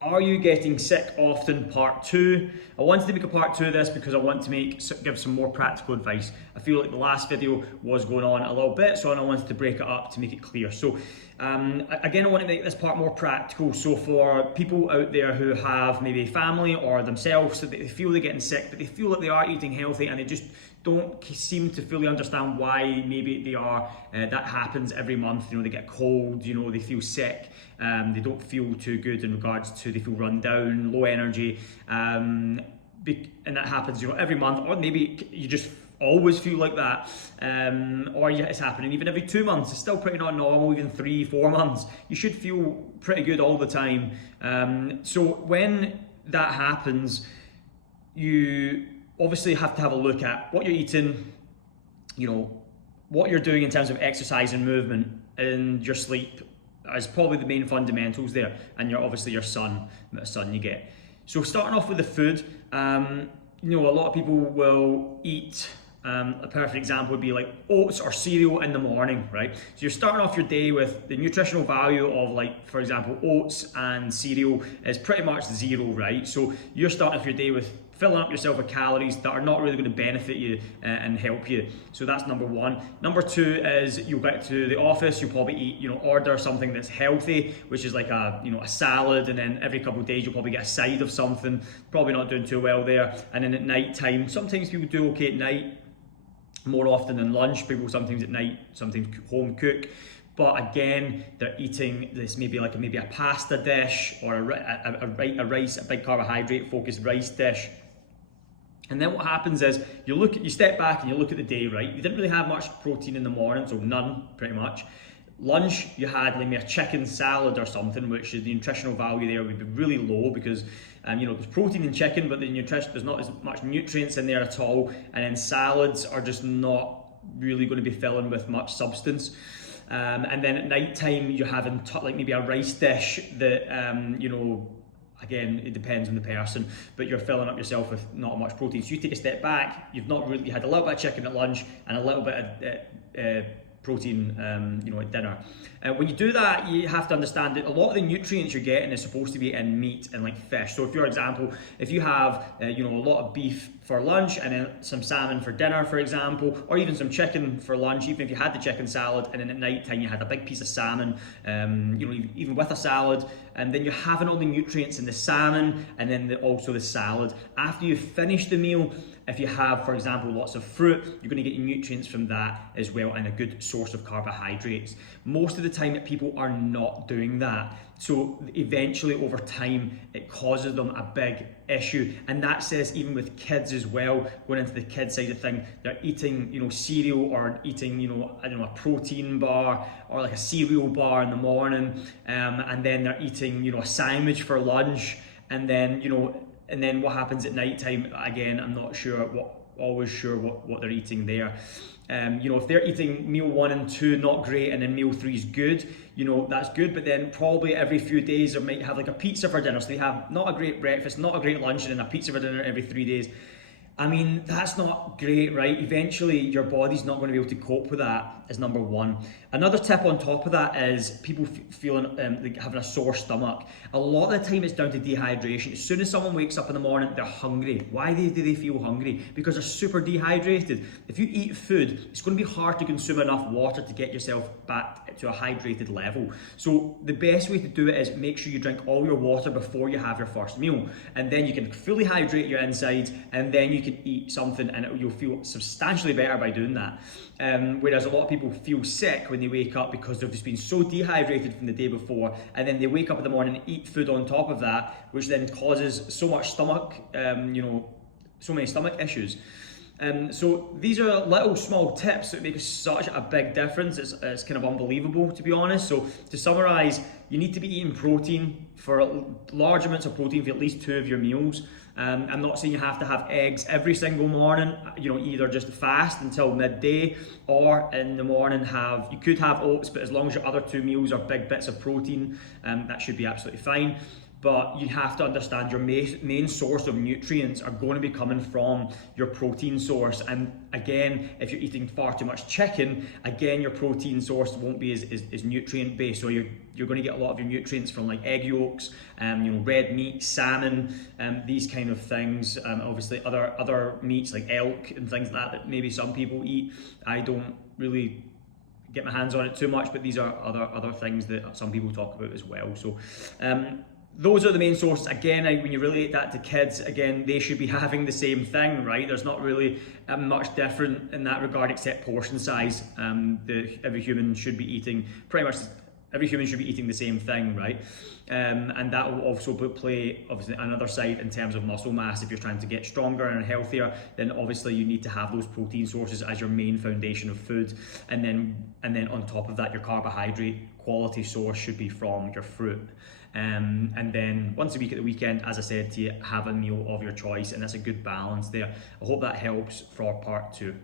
Are you getting sick often? Part two. I wanted to make a part two of this because I want to give some more practical advice. I feel like the last video was going on a little bit, so I wanted to break it up to make it clear. So again, I want to make this part more practical. So for people out there who have maybe a family or themselves, so they feel they're getting sick, but they feel like they are eating healthy and they just don't seem to fully understand why maybe they are, that happens every month. You know, they get cold, you know, they feel sick, they don't feel too good in regards to, they feel run down, low energy, and that happens, you know, every month, or maybe you just always feel like that, or it's happening even every 2 months. It's still pretty not normal, even 3-4 months. You should feel pretty good all the time. So when that happens, you obviously have to have a look at what you're eating, you know, what you're doing in terms of exercise and movement, and your sleep is probably the main fundamentals there, and obviously your sun you get. So starting off with the food, you know, a lot of people will eat, a perfect example would be like oats or cereal in the morning, right? So you're starting off your day with the nutritional value of, like, for example, oats and cereal is pretty much zero, right? So you're starting off your day with filling up yourself with calories that are not really going to benefit you and help you. So that's number one. Number two is you'll get to the office, you'll probably eat, you know, order something that's healthy, which is like a, you know, a salad, and then every couple of days you'll probably get a side of something. Probably not doing too well there. And then at night time, sometimes people do okay at night, more often than lunch. People sometimes at night, sometimes home cook. But again, they're eating this maybe a pasta dish, or a rice, a big carbohydrate focused rice dish. And then what happens is you step back and you look at the day, right? You didn't really have much protein in the morning, so none, pretty much. Lunch, you had like maybe a chicken salad or something, which the nutritional value there would be really low because you know, there's protein in chicken, but there's not as much nutrients in there at all. And then salads are just not really going to be filling with much substance. And then at night time, you're having like maybe a rice dish that, you know, again, it depends on the person, but you're filling up yourself with not much protein. So you take a step back, you had a little bit of chicken at lunch and a little bit of protein, you know, at dinner. When you do that, you have to understand that a lot of the nutrients you're getting is supposed to be in meat and like fish. So if, for example, if you have, you know, a lot of beef for lunch and then some salmon for dinner, for example, or even some chicken for lunch, even if you had the chicken salad and then at night time you had a big piece of salmon, you know, even with a salad, and then you're having all the nutrients in the salmon and then also the salad. After you finish the meal, if you have, for example, lots of fruit, you're going to get your nutrients from that as well, and a good source of carbohydrates. Most of the time people are not doing that. So eventually over time, it causes them a big issue. And that says even with kids as well, going into the kid side of thing, they're eating, you know, cereal, or eating, you know, I don't know, a protein bar or like a cereal bar in the morning. And then they're eating, you know, a sandwich for lunch. And then, you know, and then what happens at night time, again, I'm not always sure what they're eating there. You know, if they're eating meal 1 and 2 not great, and then meal 3 is good, you know, that's good. But then probably every few days they might have like a pizza for dinner. So they have not a great breakfast, not a great lunch, and then a pizza for dinner every 3 days. I mean, that's not great, right? Eventually your body's not going to be able to cope with that, is number one. Another tip on top of that is people feeling like having a sore stomach. A lot of the time it's down to dehydration. As soon as someone wakes up in the morning, they're hungry. Why do they feel hungry? Because they're super dehydrated. If you eat food, it's going to be hard to consume enough water to get yourself back to a hydrated level. So the best way to do it is make sure you drink all your water before you have your first meal. And then you can fully hydrate your insides, and then you can eat something and you'll feel substantially better by doing that. Whereas a lot of people feel sick when they wake up because they've just been so dehydrated from the day before, and then they wake up in the morning and eat food on top of that, which then causes so much stomach, you know, so many stomach issues. So these are little small tips that make such a big difference. It's kind of unbelievable, to be honest. So to summarize, you need to be eating protein, for large amounts of protein for at least 2 of your meals. I'm not saying you have to have eggs every single morning, you know, either just fast until midday, or in the morning you could have oats, but as long as your other 2 meals are big bits of protein, that should be absolutely fine. but you have to understand your main source of nutrients are going to be coming from your protein source. And again, if you're eating far too much chicken, again, your protein source won't be as nutrient based. So you're going to get a lot of your nutrients from like egg yolks, red meat, salmon, these kind of things. Obviously other meats like elk and things like that maybe some people eat. I don't really get my hands on it too much, but these are other things that some people talk about as well. So those are the main sources. Again, when you relate that to kids, again, they should be having the same thing, right? There's not really much different in that regard except portion size. Every human should be eating the same thing, right? And that will also play obviously another side in terms of muscle mass. If you're trying to get stronger and healthier, then obviously you need to have those protein sources as your main foundation of food, and then on top of that, your carbohydrate quality source should be from your fruit. And then once a week at the weekend, as I said to you, have a meal of your choice, and that's a good balance there. I hope that helps for part 2.